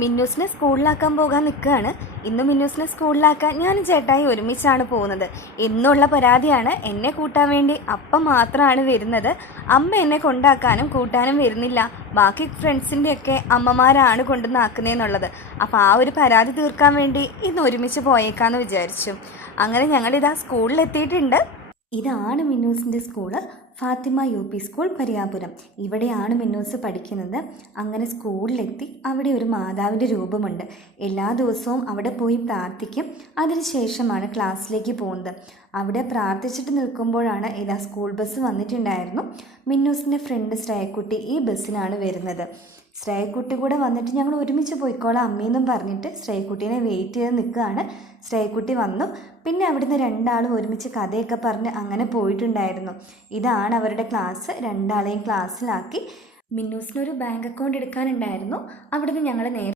മിന്നൂസിനെ സ്കൂളിലാക്കാൻ പോകാൻ നിൽക്കുകയാണ്. ഇന്ന് മിന്നൂസിനെ സ്കൂളിലാക്കാൻ ഞാനും ചേട്ടായി ഒരുമിച്ചാണ് പോകുന്നത്. എന്നുള്ള പരാതിയാണ്. എന്നെ കൂട്ടാൻ വേണ്ടി അപ്പം മാത്രമാണ് വരുന്നത്. അമ്മ എന്നെ കൊണ്ടാക്കാനും കൂട്ടാനും വരുന്നില്ല. ബാക്കി ഫ്രണ്ട്സിൻ്റെയൊക്കെ അമ്മമാരാണ് കൊണ്ടുവന്നാക്കുന്നതെന്നുള്ളത്. അപ്പോൾ ആ ഒരു പരാതി തീർക്കാൻ വേണ്ടി ഇന്ന് ഒരുമിച്ച് പോയേക്കാമെന്ന് വിചാരിച്ചു. അങ്ങനെ ഞങ്ങളിതാ സ്കൂളിലെത്തിയിട്ടുണ്ട്. ഇതാണ് മിന്നൂസിൻ്റെ school, Fathima UP school Pariyapuram. ഇവിടെയാണ് മിന്നൂസ് പഠിക്കുന്നത്. അങ്ങനെ സ്കൂളിലെത്തി അവിടെ ഒരു മാതാവിൻ്റെ രൂപമുണ്ട്. എല്ലാ ദിവസവും അവിടെ പോയി പ്രാർത്ഥിക്കും. അതിനുശേഷമാണ് ക്ലാസ്സിലേക്ക് പോകുന്നത്. അവിടെ പ്രാർത്ഥിച്ചിട്ട് നിൽക്കുമ്പോഴാണ് ഇതാ സ്കൂൾ ബസ് വന്നിട്ടുണ്ടായിരുന്നു. മിന്നൂസിൻ്റെ ഫ്രണ്ട് ശ്രേയക്കുട്ടി ഈ ബസ്സിനാണ് വരുന്നത്. ശ്രേയക്കുട്ടി കൂടെ വന്നിട്ട് ഞങ്ങൾ ഒരുമിച്ച് പോയിക്കോളാം അമ്മയെന്നും പറഞ്ഞിട്ട് ശ്രേയക്കുട്ടീനെ വെയിറ്റ് ചെയ്ത് നിൽക്കുകയാണ്. ശ്രേയക്കുട്ടി വന്നു. പിന്നെ അവിടുന്ന് രണ്ടാളും ഒരുമിച്ച് കഥയൊക്കെ പറഞ്ഞ് അങ്ങനെ പോയിട്ടുണ്ടായിരുന്നു. ഇതാണ് അവരുടെ ക്ലാസ്. രണ്ടാളെയും ക്ലാസ്സിലാക്കി. മിന്നൂസിനൊരു ബാങ്ക് അക്കൗണ്ട് എടുക്കാനുണ്ടായിരുന്നു. അവിടുന്ന് ഞങ്ങൾ നേരെ